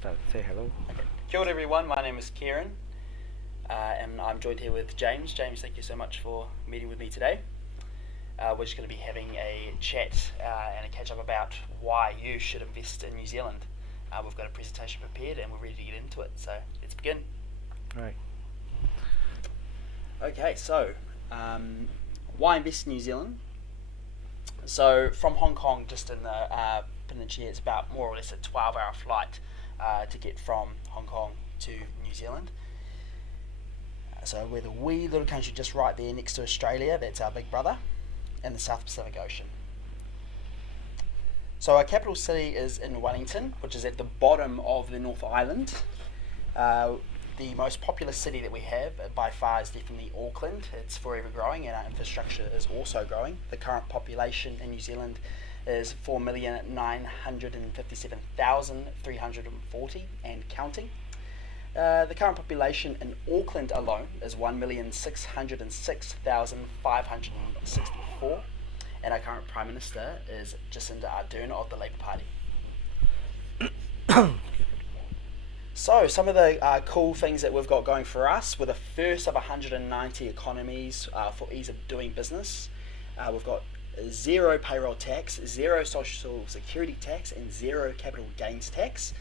start. Say hello. Okay. Kia ora everyone, my name is Kieron, and I'm joined here with James. James, thank you so much for meeting with me today. We're just going to be having a chat and a catch up about why you should invest in New Zealand. We've got a presentation prepared and we're ready to get into it, so let's begin. All right. Okay, so why invest in New Zealand? So from Hong Kong, just in the peninsula, it's about more or less a 12-hour flight to get from Hong Kong to New Zealand. So we're the wee little country just right there next to Australia. That's our big brother in the South Pacific Ocean. So our capital city is in Wellington, which is at the bottom of the North Island. The most populous city that we have by far is definitely Auckland. It's forever growing and our infrastructure is also growing. The current population in New Zealand is 4,957,340 and counting. The current population in Auckland alone is 1,606,564, and our current Prime Minister is Jacinda Ardern of the Labour Party. So some of the cool things that we've got going for us, we're the first of 190 economies for ease of doing business. We've got zero payroll tax, zero social security tax, and zero capital gains tax.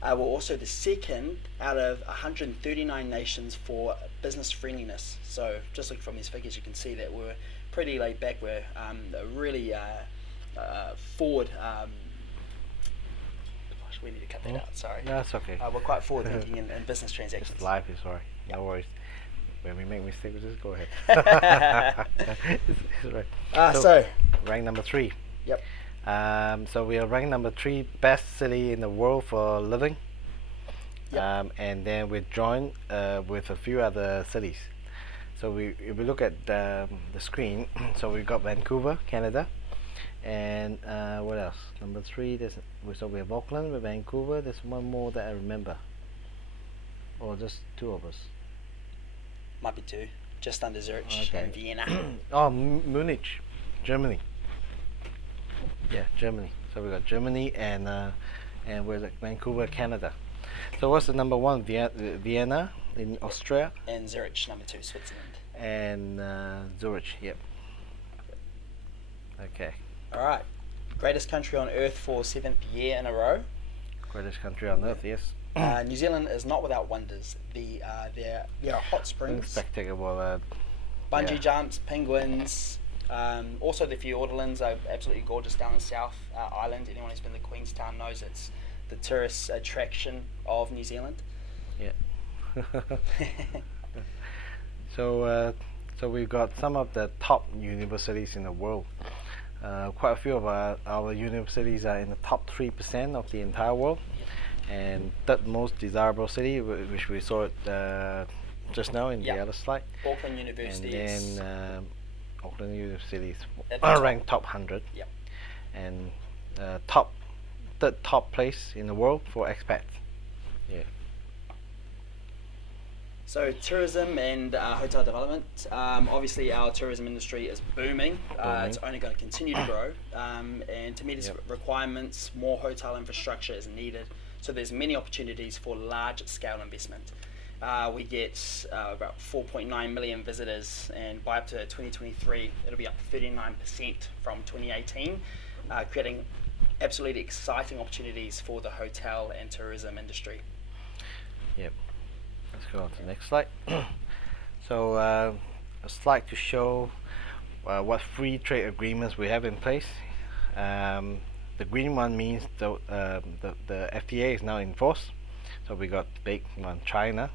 We're also the second out of 139 nations for business friendliness. So just looking from these figures, you can see that we're pretty laid back. We're really forward. We need to cut that out, sorry. No, that's okay. We're quite forward thinking in business transactions. It's live, it's alright. No worries. When we make mistakes, we just go ahead. it's right. So rank number 3. Yep. So we are ranked number 3 best city in the world for living. Yep. And then we joined with a few other cities. So if we look at the screen, so we got Vancouver, Canada. And what else? Number 3, so we have Auckland, with Vancouver. There's one more that I remember. Or just 2 of us. Might be 2. Just under Zurich and Vienna. Oh, Munich, Germany. Yeah, Germany. So we got Germany and where's it? Vancouver, Canada. So what's the number 1? Vienna in Austria. And Zurich, number 2, Switzerland. And Zurich, yep. Okay. All right. Greatest country on earth for 7th year in a row. Greatest country on earth, yes. New Zealand is not without wonders. There are hot springs, spectacular, bungee jumps, penguins. Also, the Fiordlands are absolutely gorgeous down in South Island. Anyone who's been to Queenstown knows it's the tourist attraction of New Zealand. Yeah. So we've got some of the top universities in the world. Quite a few of our universities are in the top 3% of the entire world. And third most desirable city, which we saw it just now in the other slide. Auckland University. And then Auckland University is ranked top 100. Yep. And third top place in the world for expats. Yeah. So tourism and hotel development. Obviously, our tourism industry is booming. It's only going to continue to grow. And to meet its requirements, more hotel infrastructure is needed. So there's many opportunities for large-scale investment. We get about 4.9 million visitors, and by up to 2023, it'll be up 39% from 2018, creating absolutely exciting opportunities for the hotel and tourism industry. Yep. Let's go on to the next slide. So a slide to show what free trade agreements we have in place. The green one means the FTA is now in force. So we got big one, China,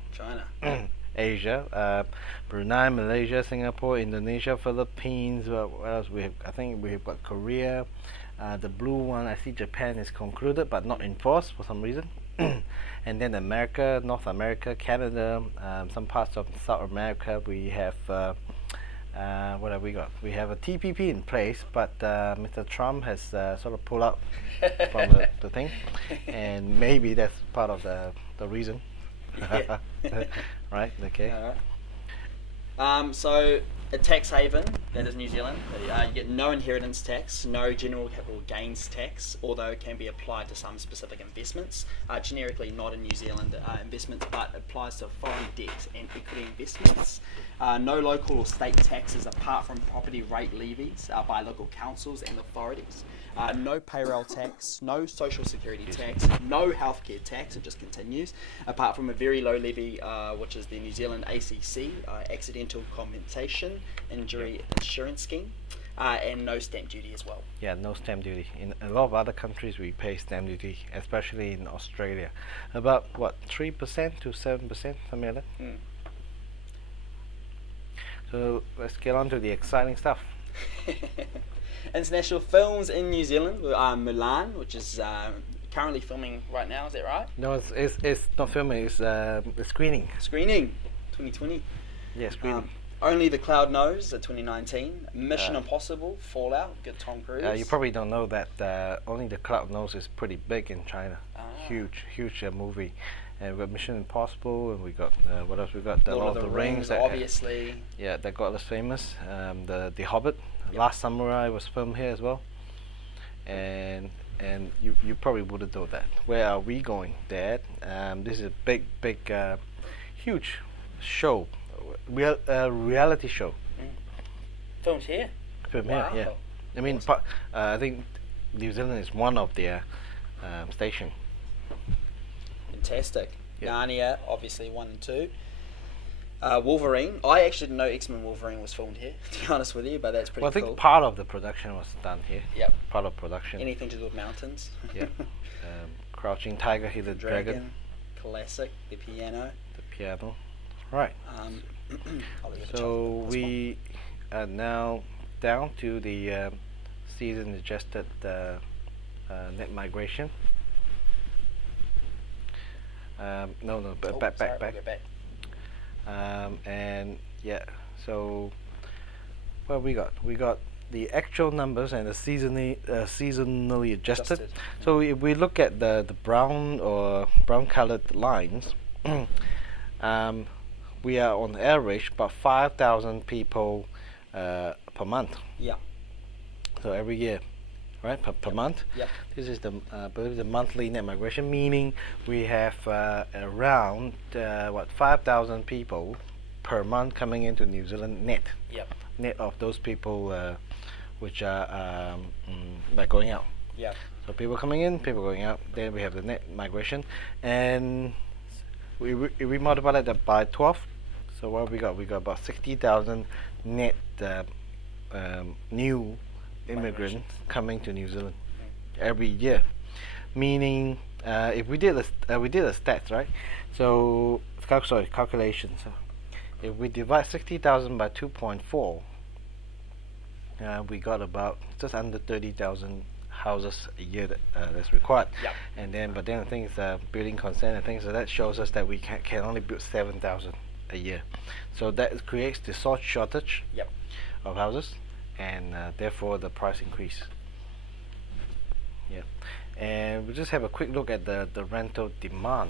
Asia, Brunei, Malaysia, Singapore, Indonesia, Philippines. What else we have? I think we have got Korea. The blue one, I see Japan is concluded but not in force for some reason. And then America, North America, Canada, some parts of South America. We have what have we got? We have a TPP in place, but Mr. Trump has sort of pulled out from the thing, and maybe that's part of the reason. Right? Okay. So a tax haven That is New Zealand. You get no inheritance tax, no general capital gains tax, although it can be applied to some specific investments. Generically not in New Zealand investments, but applies to foreign debt and equity investments. No local or state taxes apart from property rate levies by local councils and authorities. No payroll tax, no social security tax, no healthcare tax, it just continues, apart from a very low levy, which is the New Zealand ACC, Accidental Compensation Injury Insurance Scheme, and no stamp duty as well. Yeah, no stamp duty. In a lot of other countries, we pay stamp duty, especially in Australia. About, what, 3% to 7%, something like that? Mm. So let's get on to the exciting stuff. International films in New Zealand, Mulan, which is currently filming right now, is that right? No, it's not filming, it's screening. Screening, 2020. Yeah, screening. Only the Cloud Knows, 2019. Mission Impossible, Fallout, good Tom Cruise. You probably don't know that Only the Cloud Knows is pretty big in China. Huge movie. And we've got Mission Impossible, and we got what else? We got the Lord of the Rings, obviously. That got us famous. The Hobbit, Last Samurai was filmed here as well. And you probably wouldn't know that. Where are we going, Dad? This is a big, huge show, reality show. Filmed here. Filmed here, yeah. I mean, I think New Zealand is one of their station. Fantastic. Yep. Narnia, obviously 1 and 2. Wolverine. I actually didn't know XMen Wolverine was filmed here, to be honest with you, but that's pretty cool. I think part of the production was done here. Yep. Part of production. Anything to do with mountains. Yeah. Crouching Tiger, Hidden Dragon. Classic. The piano. Right. So we are now down to the season adjusted net migration. Back. And yeah, so what we got? We got the actual numbers and the seasonally adjusted. So if we look at the brown or brown colored lines, we are on average about 5,000 people per month. Yeah. So every year, right, per month. Yep. This is the monthly net migration, meaning we have around 5,000 people per month coming into New Zealand net. Yep. Net of those people which are by going out. Yeah. So people coming in, people going out. Then we have the net migration, and we multiply that by 12. So what we got? We got about 60,000 net new immigrants coming to New Zealand every year. Meaning, if we did a stats, right? So calculation. So if we divide 60,000 by 2.4, we got about just under 30,000 houses a year that's required. Yep. But then the thing is, building consent and things like that shows us that we can only build 7,000 a year. So that creates the shortage Yep. of houses, and therefore the price increase. Yeah, and we'll just have a quick look at the rental demand.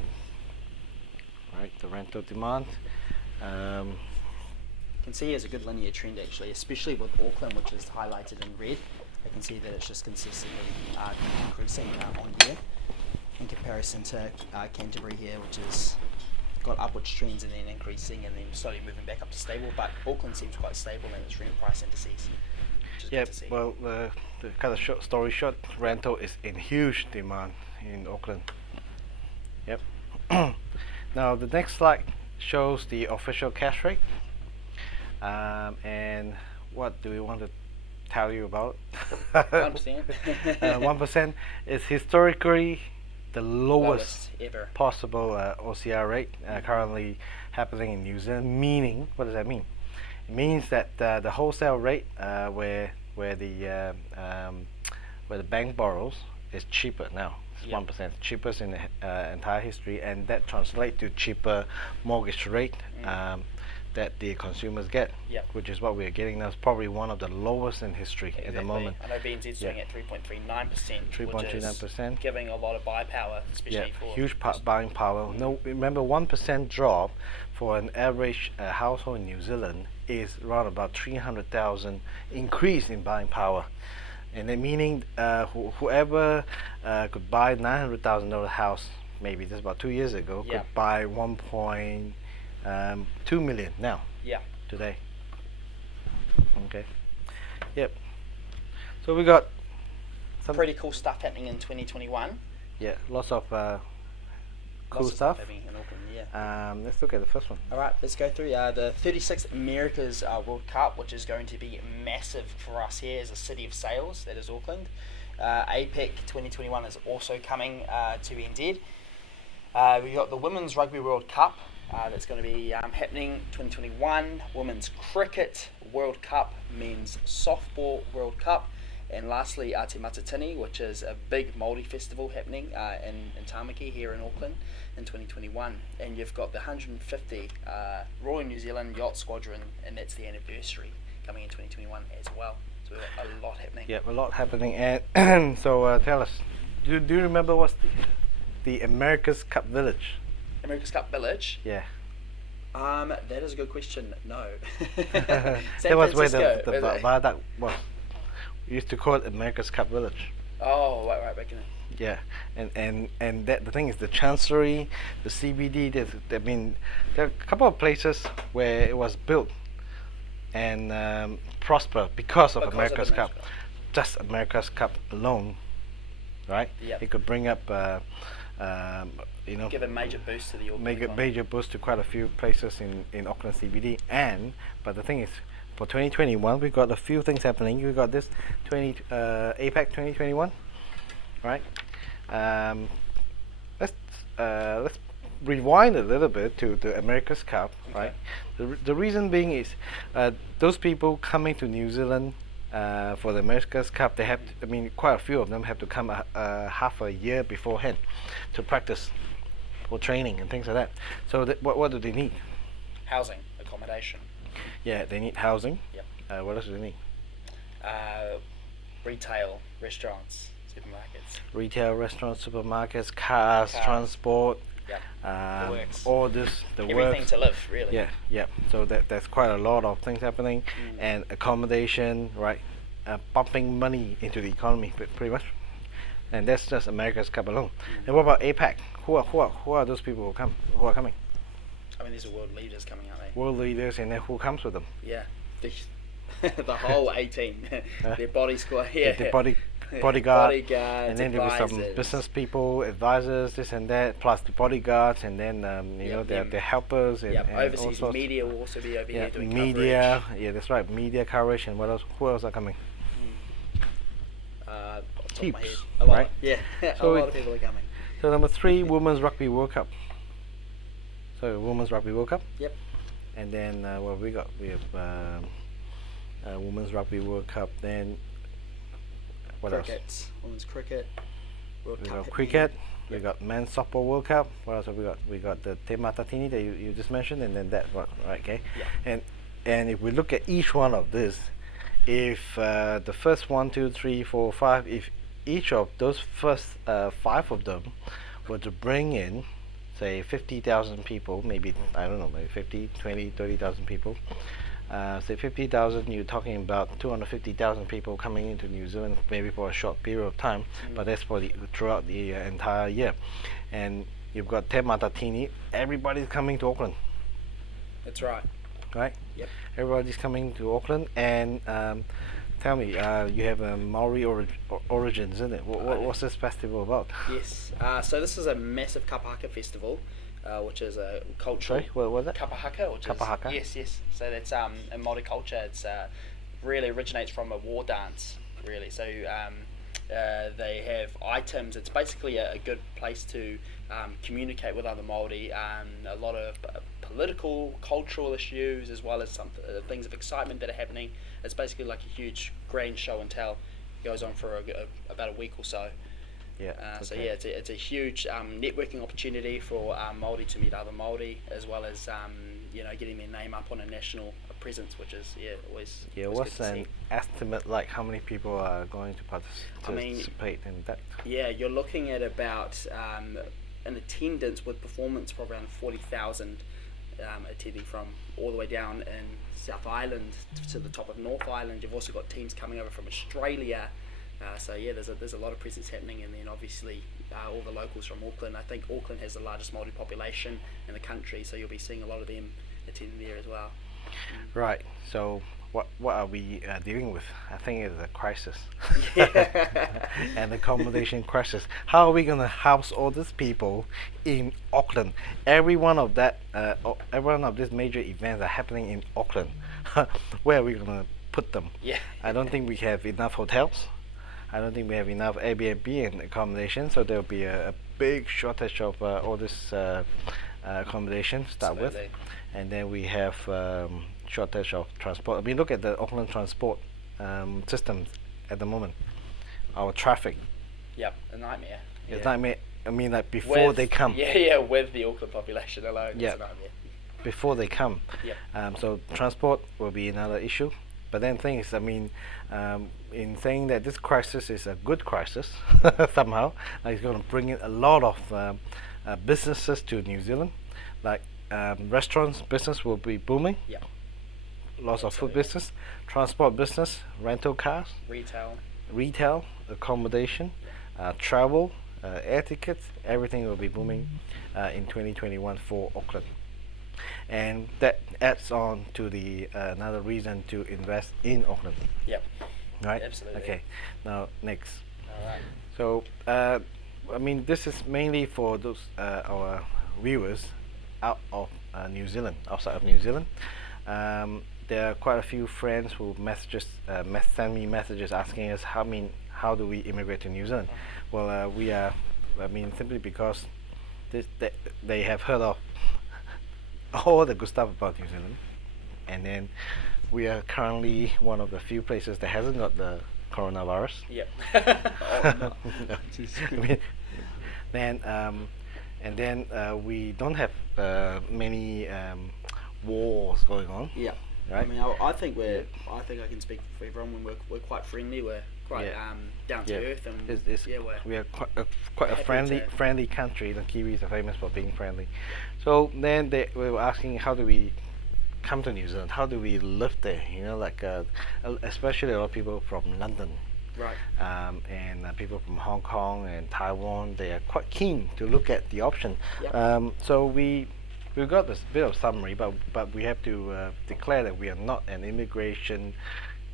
Right, the rental demand. You can see here's a good linear trend actually, especially with Auckland, which is highlighted in red. I can see that it's just consistently increasing on year in comparison to Canterbury here, which has got upward trends and then increasing and then slowly moving back up to stable. But Auckland seems quite stable in its rent price indices. Yeah, well, the kind of story short, rental is in huge demand in Auckland. Yep. Now the next slide shows the official cash rate. And what do we want to tell you about? 1%. 1% is historically the lowest ever possible OCR rate currently happening in New Zealand. Meaning, what does that mean? It means that the wholesale rate where the bank borrows is cheaper now. It's 1%, cheapest in the entire history, and that translates to cheaper mortgage rate that the consumers get, Yep. which is what we are getting now. It's probably one of the lowest in history Exactly. at the moment. I know BNZ's doing it 3.39%, 3.39%. giving a lot of buy power, especially for huge buying power. No, remember 1% drop for an average household in New Zealand is around about 300,000 increase in buying power, and then meaning whoever could buy $900,000 house maybe just about 2 years ago could buy 1.2 million now. Yeah. Today. Okay. Yep. So we got some pretty cool stuff happening in 2021. Yeah, lots of cool stuff happening in Auckland. Yeah. Let's look at the first one. All right, let's go through the 36th America's World Cup, which is going to be massive for us here as a city of sales. That is Auckland. APEC 2021 is also coming to NZ. We got the Women's Rugby World Cup that's going to be happening 2021. Women's Cricket World Cup, Men's Softball World Cup, and lastly Te Matatini, which is a big Māori festival happening in Tamaki here in Auckland in 2021. And you've got the 150 Royal New Zealand Yacht Squadron, and that's the anniversary coming in 2021 as well. So we've got a lot happening. Yeah, a lot happening. And so tell us, do you remember what's the America's Cup Village? America's Cup Village? Yeah. That is a good question. No. That was where the viaduct was. We used to call it America's Cup Village. Oh, right, back in it. Yeah, and that the thing is, the Chancery, the CBD. There are a couple of places where it was built and prosper because of America's Cup. Just America's Cup alone, right? Yep. It could bring up, give a major boost to the Auckland economy. Major boost to quite a few places in Auckland CBD. But the thing is, for 2021, we've got a few things happening. We've got this APEC 2021, right? Let's rewind a little bit to the America's Cup, right? The reason being is those people coming to New Zealand for the America's Cup, they have quite a few of them have to come half a year beforehand to practice for training and things like that. So what do they need? Housing, accommodation. Yeah, they need housing. Yep. What else do they need? Retail, restaurants, supermarkets. Retail, restaurants, supermarkets, cars. Transport. Yep. All this, everything to live, really. Yeah. So there's quite a lot of things happening, and accommodation, right? Pumping money into the economy, pretty much. And that's just America's Cup alone. And what about APAC? Who are those people who are coming? These are world leaders coming, aren't they? World leaders, and then who comes with them? Yeah, the whole 18, their body squad. Yeah, the bodyguards, and then there was some business people, advisors, this and that, plus the bodyguards, and then their helpers and overseas media will also be over here doing media coverage. Yeah, that's right, media coverage. And what else? Who else are coming? Heaps, right? Yeah, so a lot of people are coming. So number 3, Women's Rugby World Cup. So Women's Rugby World Cup. Yep. And then what we got? We have Women's Rugby World Cup. Then what else? Women's Cricket World Cup. We got cricket. We got Men's Softball World Cup. What else have we got? We got the Te Matatini that you just mentioned, and then that one, right? Okay. Yeah. And if we look at each one of this, if the first 1, 2, 3, 4, 5, if each of those first 5 of them were to bring in, say, 50,000 people, maybe, I don't know, maybe 50, 20, 30,000 people, say 50,000, you're talking about 250,000 people coming into New Zealand maybe for a short period of time, but that's for throughout the entire year. And you've got Te Matatini, everybody's coming to Auckland. That's right. Right? Yep. Everybody's coming to Auckland, and tell me, you have a Maori origins, isn't it? What's this festival about? Yes. So this is a massive kapahaka festival, which is a cultural. Sorry, what was it? Kapahaka, which Kapahaka? is yes. So that's in Māori culture. It's really originates from a war dance. Really. So they have items. It's basically a good place to communicate with other Māori. A lot of political, cultural issues, as well as some things of excitement that are happening. It's basically like a huge grand show and tell. It goes on for about a week or so. Yeah. So yeah, it's a huge networking opportunity for Māori to meet other Māori, as well as getting their name up on a national presence, which is always What's good to an see. estimate like how many people are going to participate in that? Yeah, you're looking at about an attendance with performance for around 40,000 attending from all the way down in South Island to the top of North Island. You've also got teams coming over from Australia. So there's a lot of presence happening, and then obviously all the locals from Auckland. I think Auckland has the largest Māori population in the country, so you'll be seeing a lot of them attending there as well. Right. So what are we dealing with? I think it's a crisis. Yeah. An accommodation crisis. How are we gonna house all these people in Auckland? Every one of these major events are happening in Auckland. Where are we gonna put them? Yeah. I don't think we have enough hotels. I don't think we have enough Airbnb and accommodation, so there'll be a big shortage of all this accommodation to start with, Absolutely. and then we have shortage of transport. I mean, look at the Auckland transport systems at the moment. Our traffic Yep, a nightmare. is nightmare. I mean, like before they come. Yeah, with the Auckland population alone, Yeah. it's a nightmare. Before they come. Yep. So transport will be another issue. But then things, I mean, in saying that this crisis is a good crisis somehow, like it's going to bring in a lot of businesses to New Zealand, like restaurants business will be booming. Yeah. Lots of food Absolutely. business, transport business, rental cars, Retail. accommodation, travel, air tickets, everything will be booming in 2021 for Auckland. And that adds on to the another reason to invest in Auckland, Yep. right? Absolutely. Okay. Now next. All right. So I mean, this is mainly for those our viewers out of New Zealand, outside of New Zealand. There are quite a few friends who send me messages asking us how do we immigrate to New Zealand? Well, we are. I mean, simply because they have heard of all the good stuff about New Zealand, and then we are currently one of the few places that hasn't got the coronavirus. Yep. Oh, no. I mean, then and then we don't have many wars going on. Yeah. Right. I mean, I think I think I can speak for everyone. We're quite friendly. We're quite down to earth, and we are quite a friendly country. The Kiwis are famous for being friendly. So then we were asking, how do we come to New Zealand? How do we live there? You know, like especially a lot of people from London. Right. And people from Hong Kong and Taiwan, they are quite keen to look at the option. Yep. So we've got this bit of summary, but we have to declare that we are not an immigration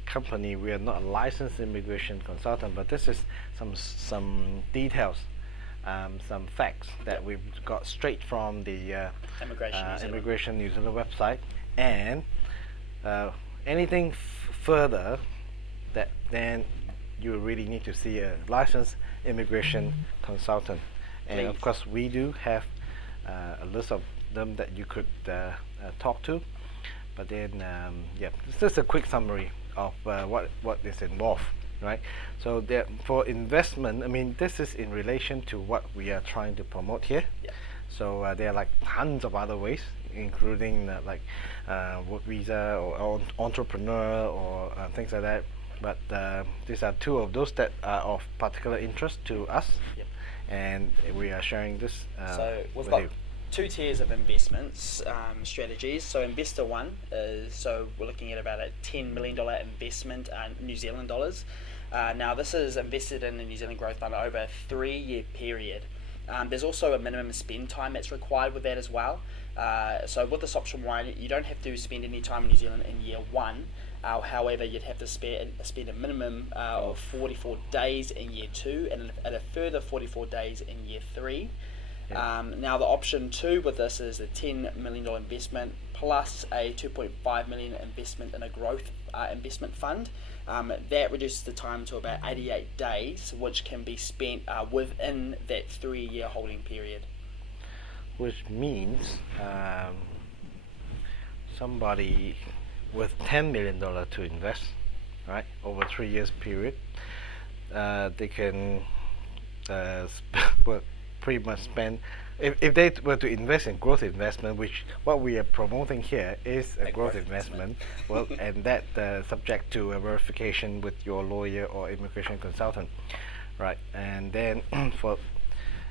company. We are not a licensed immigration consultant, but this is some details, some facts that we've got straight from the Immigration New Zealand website, and anything further that then you really need to see a licensed immigration consultant. And of course, we do have a list of them that you could talk to. But then, it's just a quick summary of what is involved, right? So for investment, I mean, this is in relation to what we are trying to promote here. Yeah. So there are like tons of other ways, including like work visa or entrepreneur or things like that. But these are two of those that are of particular interest to us. Yep. And we are sharing this So we've with got you. two tiers of investments strategies. So investor one is, so we're looking at about a $10 million investment New Zealand dollars. Now this is invested in the New Zealand Growth Fund over a 3-year period. There's also a minimum spend time that's required with that as well. So with this option one, you don't have to spend any time in New Zealand in year one. However, you'd have to spend a minimum of 44 days in year 2 and a further 44 days in year 3. Yeah. Now the option 2 with this is a $10 million investment plus a $2.5 million investment in a growth investment fund. That reduces the time to about 88 days, which can be spent within that 3-year holding period. Which means somebody with $10 million to invest, right, over 3 years period, they can pretty much spend if they were to invest in growth investment, which what we are promoting here is a growth investment, well, and that subject to a verification with your lawyer or immigration consultant, right? And then for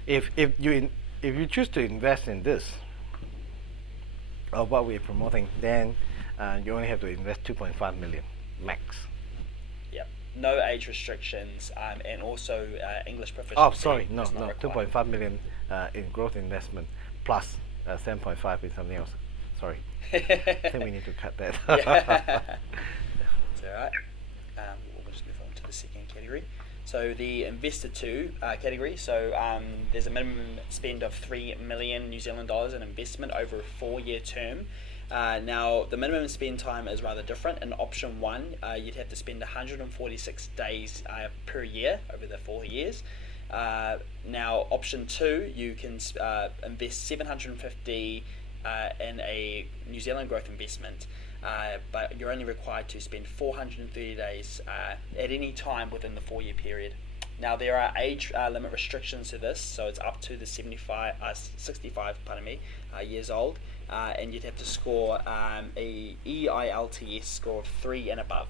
if you choose to invest in this, or what we are promoting, then you only have to invest 2.5 million max. Yep. No age restrictions, and also English proficiency. Oh, sorry, no, is not no, required. 2.5 million in growth investment plus 7.5 in something else. Sorry, I think we need to cut that. Yeah. It's alright. We'll just move on to the second category. So the investor 2 category. So there's a minimum spend of 3 million New Zealand dollars in investment over a 4-year term. Now the minimum spend time is rather different. In option 1, you'd have to spend 146 days per year over the 4 years. Now option 2, you can invest 750 in a New Zealand growth investment, but you're only required to spend 430 days at any time within the 4-year period. Now there are age limit restrictions to this, so it's up to the 65 years old, and you'd have to score a EILTS score of 3 and above.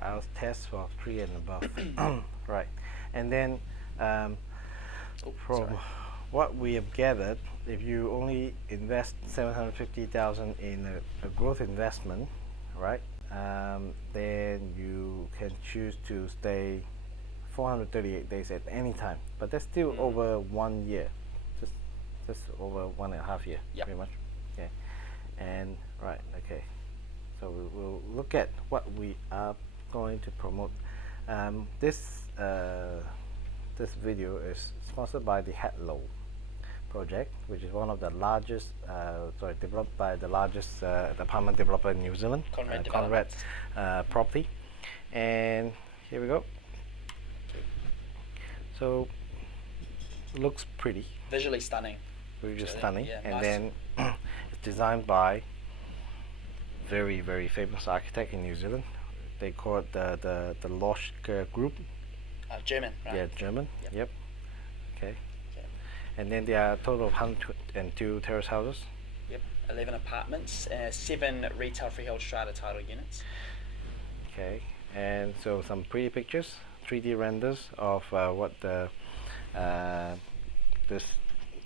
I'll test for 3 and above. Right, and then from what we have gathered, if you only invest 750,000 in a growth investment, right, then you can choose to stay 438 days at any time, but that's still over 1 year, just over 1.5 years, Yep. pretty much. Okay, and right, okay, so we will look at what we are going to promote. This video is sponsored by the Hadlow Project, which is one of the largest, developed by the largest apartment developer in New Zealand, Conrad Property. And here we go. So looks pretty, Visually stunning. really stunning, yeah, and nice. then it's designed by very famous architect in New Zealand. They call it the Losch Group. German, right? Yeah, German. Yep. Yep. Okay. And then there are a total of 102 terrace houses. Yep. 11 apartments, 7 retail freehold strata title units. Okay. And so some pretty pictures, 3D renders of what the this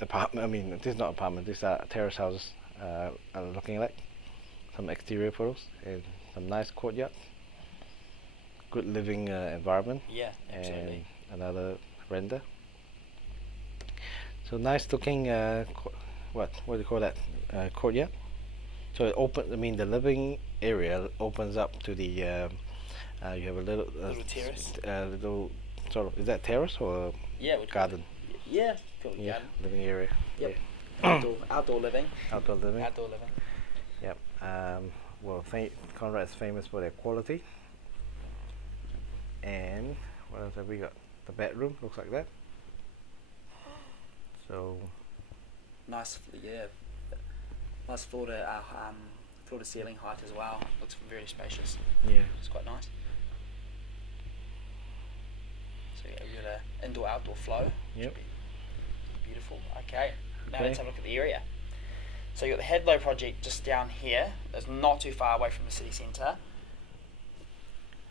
apartment. I mean, this is not apartment. These are terrace houses are looking like. Some exterior photos and some nice courtyard. Good living environment. Yeah, absolutely. And another render. So nice looking. What do you call that? Courtyard. So it open. I mean, the living area opens up to the. You have a little terrace. Little sort of. Is that terrace or Yeah, garden? Yeah, call it garden. Living area. Yep. Yeah. Outdoor living. Outdoor living. Outdoor living. Yep. Well, Conrad is famous for their quality. And what else have we got? The bedroom looks like that. So Nice, yeah. Nice floor to ceiling height as well. Looks very spacious. yeah. It's quite nice. So yeah, we've got an indoor-outdoor flow. Which Yep. would be beautiful. Okay. Now Okay. let's have a look at the area. So you got the Hadlow Project just down here. It's not too far away from the city centre.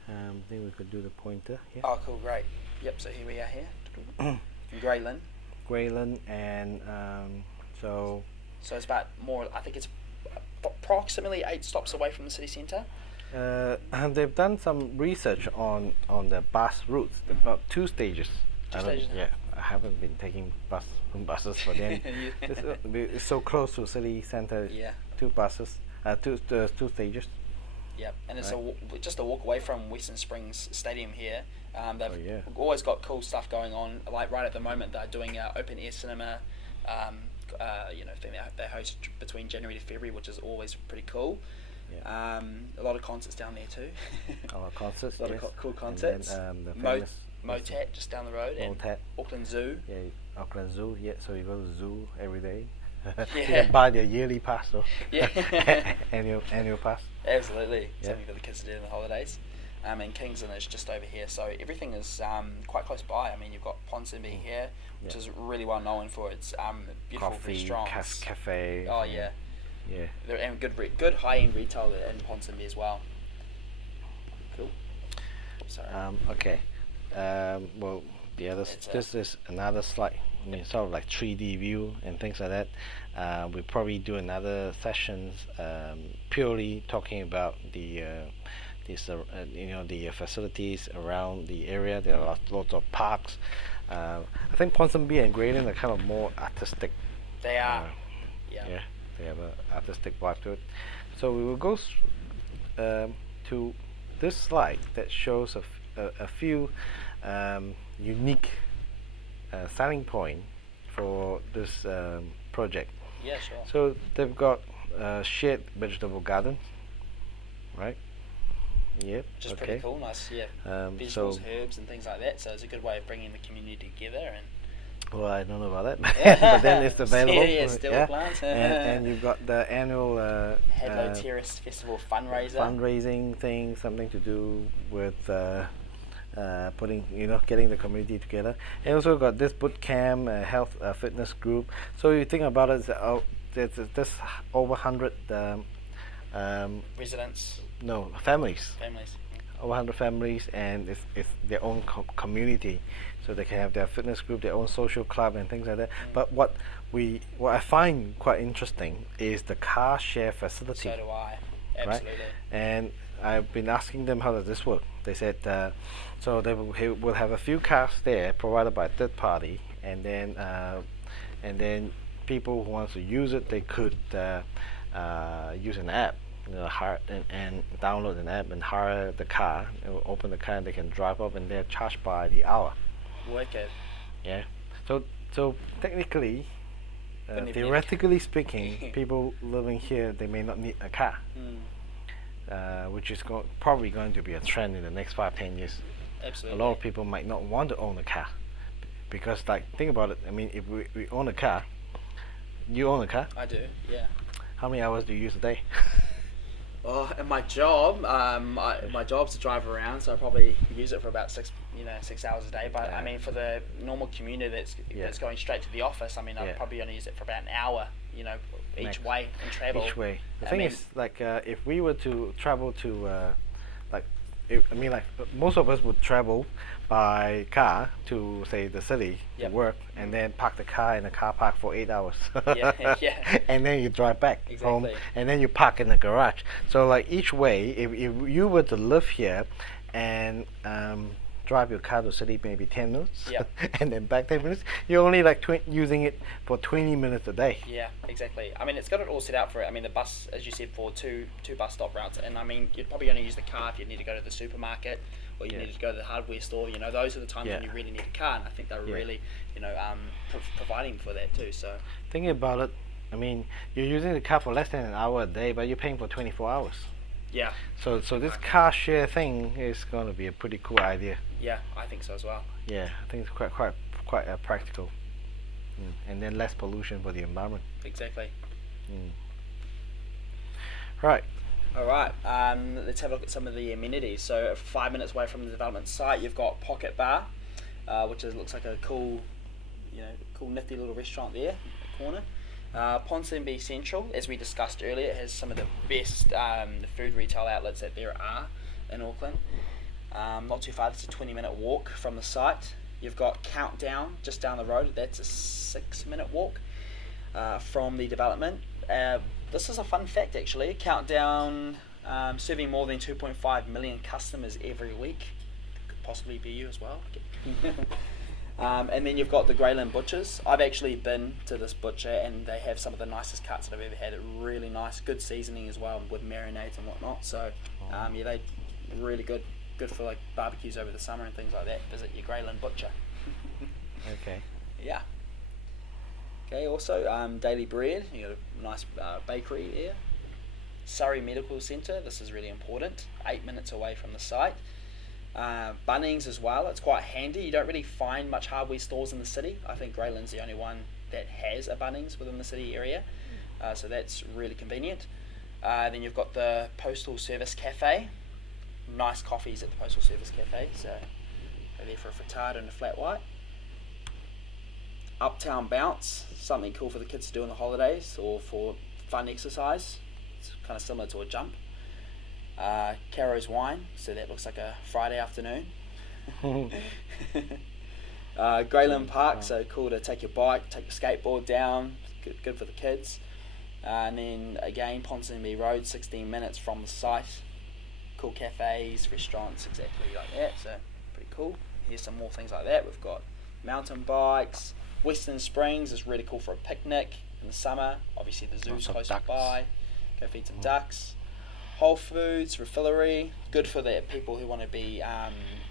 I think we could do the pointer here. Oh, cool, great. Yep. So here we are here in Greyland. Greyland, and so So it's about more. I think it's approximately 8 stops away from the city centre. they've done some research on the bus routes. About 2 stages. Two I don't- stages, huh? Yeah, I haven't been taking buses for them. It's so close to city centre. Yeah. 2 buses, two stages. Yep, and it's Right. just a walk away from Western Springs Stadium here. They've Oh, yeah. always got cool stuff going on. Like right at the moment, they're doing open air cinema. Thing they host between January to February, which is always pretty cool. Yeah. A lot of concerts down there too. A lot of concerts. A lot yes. of cool And concerts. then, the Mo- famous Motat just down the road, and Motat. Auckland Zoo. Yeah, Auckland Zoo. Yeah, so you go to the zoo every day. You Yeah. can buy their yearly pass, though. Yeah. annual pass. Absolutely, Yeah. something for the kids to do in the holidays. and Kingston is just over here. So everything is quite close by. I mean, you've got Ponsonby here, which is really well known for its beautiful Coffee, restaurants. cafe. Oh yeah. Yeah. And good high-end retail in Ponsonby as well. Cool. Sorry. Okay. Well, the other this is another slide. I mean, sort of like 3D view and things like that. We'll probably do another sessions purely talking about the the facilities around the area. There are lots of parks. I think Ponsonby and Grayling are kind of more artistic. They are. Yeah, they have an artistic vibe to it. So we will go to this slide that shows a few unique selling point for this project. Yeah, sure. So they've got shared vegetable gardens, right? Yep. Which is pretty cool, nice, yeah. Vegetables, herbs, and things like that. So it's a good way of bringing the community together. And well, I don't know about that, but then it's available. Yeah, still plants. and you've got the annual Hadlow Terrace Festival fundraising thing, something to do with getting the community together. And also got this boot camp, health fitness group. So you think about it, there's over 100 residents. No, families. Families. Over 100 families, and it's their own community, so they can have their fitness group, their own social club, and things like that. But what I find quite interesting is the car share facility. So do I. Absolutely. Right? And I've been asking them how does this work. They said so they will have a few cars there provided by third party, and then people who wants to use it, they could use an app. Hire and download an app and hire the car. It will open the car and they can drive up, and they're charged by the hour. Wicked. Yeah. So technically, theoretically speaking, people living here, they may not need a car, which is probably going to be a trend in the next 5-10 years. Absolutely. A lot of people might not want to own a car because, think about it. I mean, if we own a car, you own a car. I do. Yeah. How many hours do you use a day? Oh, and my job, my job's to drive around, so I probably use it for about 6 hours a day. But I mean, for the normal commuter that's going straight to the office, I mean, I'd probably only use it for about an hour, each way and travel. Each way. The thing is, if we were to travel to, most of us would travel by car to, say, the city to work, and then park the car in a car park for 8 hours. Yeah. And then you drive back home, and then you park in the garage. So each way, if you were to live here and drive your car to the city maybe 10 minutes, and then back 10 minutes, you're only using it for 20 minutes a day. Yeah, exactly. I mean, it's got it all set out for it. I mean, the bus, as you said, for two bus stop routes, and I mean, you'd probably only use the car if you need to go to the supermarket, or you need to go to the hardware store. Those are the times when you really need a car, and I think they're really, providing for that too. So thinking about it, I mean, you're using the car for less than an hour a day, but you're paying for 24 hours. Yeah. So this car share thing is going to be a pretty cool idea. Yeah, I think so as well. Yeah, I think it's quite practical, and then less pollution for the environment. Exactly. Right. All right. Let's have a look at some of the amenities. So 5 minutes away from the development site, you've got Pocket Bar, which looks like a cool, nifty little restaurant there in the corner. Ponsonby Central, as we discussed earlier, has some of the best food retail outlets that there are in Auckland. Not too far, it's a 20-minute walk from the site. You've got Countdown just down the road, that's a 6-minute walk from the development. This is a fun fact actually. Countdown serving more than 2.5 million customers every week. Could possibly be you as well. And then you've got the Grayling Butchers. I've actually been to this butcher, and they have some of the nicest cuts that I've ever had. Really nice, good seasoning as well with marinades and whatnot. So they really good for barbecues over the summer and things like that. Visit your Grayling Butcher. Okay. Yeah. Okay. Also, Daily Bread. You got a nice bakery here. Surrey Medical Centre. This is really important. 8 minutes away from the site. Bunnings as well. It's quite handy. You don't really find much hardware stores in the city. I think Grayling's the only one that has a Bunnings within the city area, so that's really convenient. Then you've got the Postal Service Cafe, nice coffees at the Postal Service Cafe, so go there for a frittata and a flat white. Uptown Bounce, something cool for the kids to do on the holidays or for fun exercise. It's kind of similar to a jump. Caro's Wine, so that looks like a Friday afternoon. Greyland Park, so cool to take your bike, take your skateboard down, good for the kids. And then again, Ponsonby Road, 16 minutes from the site. Cool cafes, restaurants, exactly like that, so pretty cool. Here's some more things like that. We've got mountain bikes. Western Springs is really cool for a picnic in the summer. Obviously the zoo's close by. Go feed some ducks. Whole Foods, Refillery, good for the people who want to be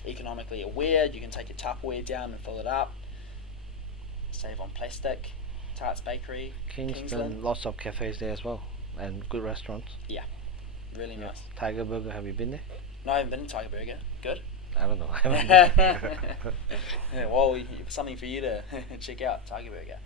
economically aware. You can take your Tupperware down and fill it up. Save on plastic. Tarts Bakery, Kingsland, lots of cafes there as well, and good restaurants. Yeah, really nice. Tiger Burger, have you been there? No, I haven't been to Tiger Burger. Good? I don't know. I haven't been. Yeah, well, something for you to check out, Tiger Burger.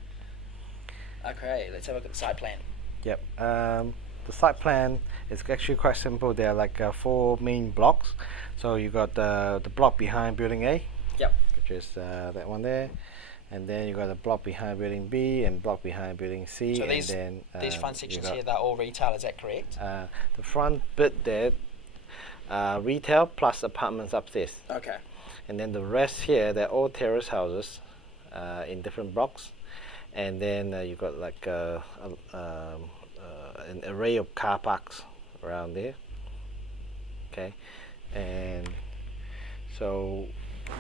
Okay, let's have a look at the site plan. Yep. The site plan is actually quite simple. There are like 4 main blocks. So you got the block behind Building A. Yep. Which is that one there. And then you got a block behind Building B and block behind Building C. So and these front sections here, they're all retail, is that correct? The front bit there, retail plus apartments upstairs. Okay. And then the rest here, they're all terrace houses in different blocks. And then you got like an array of car parks around there. Okay. And so,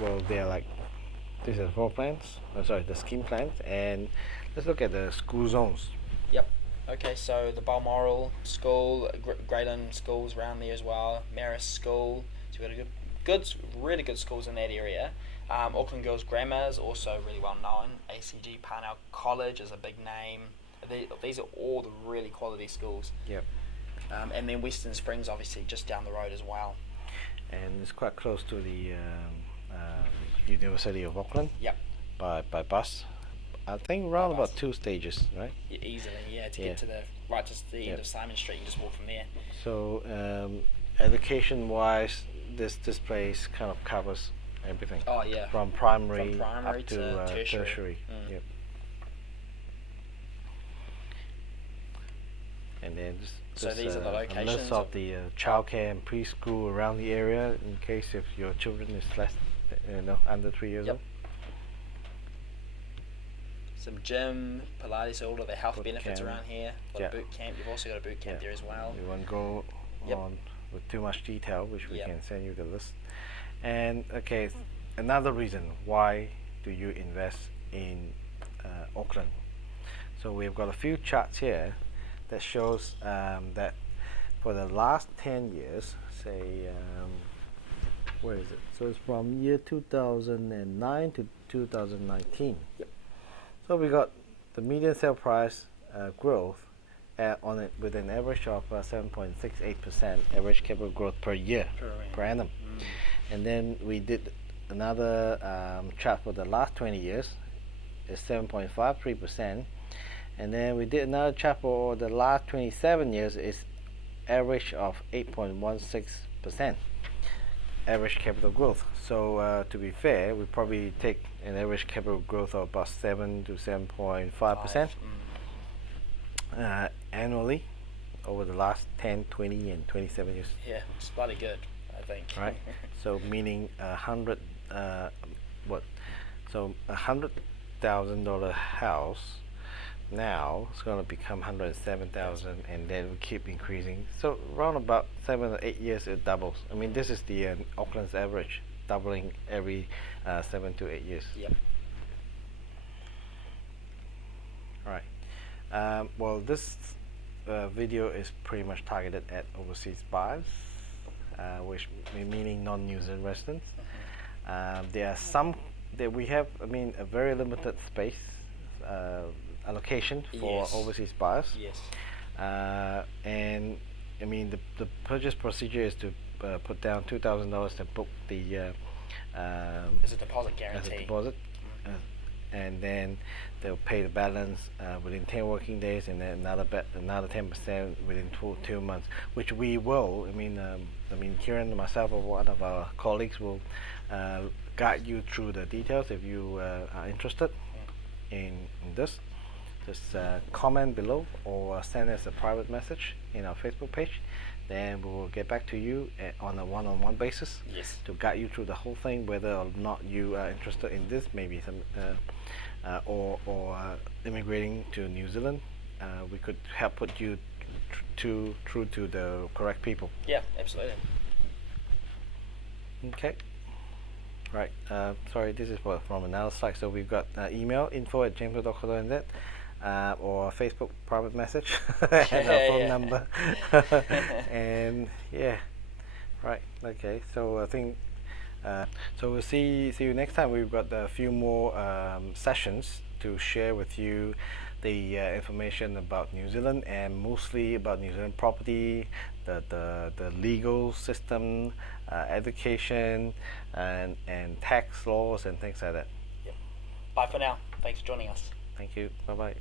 well, they're like, these are the floor plans, the scheme plans, and let's look at the school zones. Yep. Okay, so the Balmoral School, Greyland Schools around there as well, Marist School, so we've got really good schools in that area. Auckland Girls Grammar is also really well known. ACG Parnell College is a big name. These are all the really quality schools. Yep. And then Western Springs, obviously, just down the road as well. And it's quite close to the University of Auckland. Yep. By bus. I think around about 2 stages, right? Yeah, easily, yeah. To get to the end of Simon Street, you just walk from there. So education-wise, this place kind of covers everything. Oh yeah. From primary up to tertiary. Yep. And then so these are the locations. A list of the childcare and preschool around the area in case if your children is less, under 3 years old. Some gym, Pilates, all of the health benefits around here. A lot of boot camp. You've also got a boot camp there as well. We won't go on with too much detail, which we can send you the list. And okay, another reason why do you invest in Auckland? So we've got a few charts here that shows that for the last 10 years, say, where is it? So it's from year 2009 to 2019. Yep. So we got the median sale price growth on it with an average of 7.68% average capital growth per year, per annum. And then we did another chart for the last 20 years, is 7.53%. And then we did another chart for the last 27 years, is average of 8.16% average capital growth. So to be fair, we probably take an average capital growth of about 7 to 7.5% annually over the last 10, 20, and 27 years. Yeah, it's bloody good, I think. Right. So meaning So $100,000 house now it's going to become 107,000, and then we keep increasing. So around about 7 or 8 years it doubles. I mean, this is the Auckland's average, doubling every 7 to 8 years. Yep. All right. Well, this video is pretty much targeted at overseas buyers, which meaning non-New Zealand residents. There are some that we have. I mean, a very limited space allocation for overseas buyers. Yes. And I mean, the purchase procedure is to put down $2,000 to book the as a deposit guarantee. As a deposit. and then they'll pay the balance within 10 working days, and then another 10% within 2 months, which we will. Kieron and myself or one of our colleagues will guide you through the details if you are interested in this. Just comment below or send us a private message in our Facebook page. Then we will get back to you on a one-on-one basis to guide you through the whole thing, whether or not you are interested in this, maybe some or immigrating to New Zealand. We could help put you through to the correct people. Yeah, absolutely. Okay. Right. Sorry, this is from another site. So we've got email info@james.co.nz. Or Facebook private message and our phone number. And right. Okay. So I think so we'll see you next time. We've got a few more sessions to share with you the information about New Zealand, and mostly about New Zealand property, the legal system, education, and tax laws and things like that. Yep. Bye for now. Thanks for joining us. Thank you. Bye bye.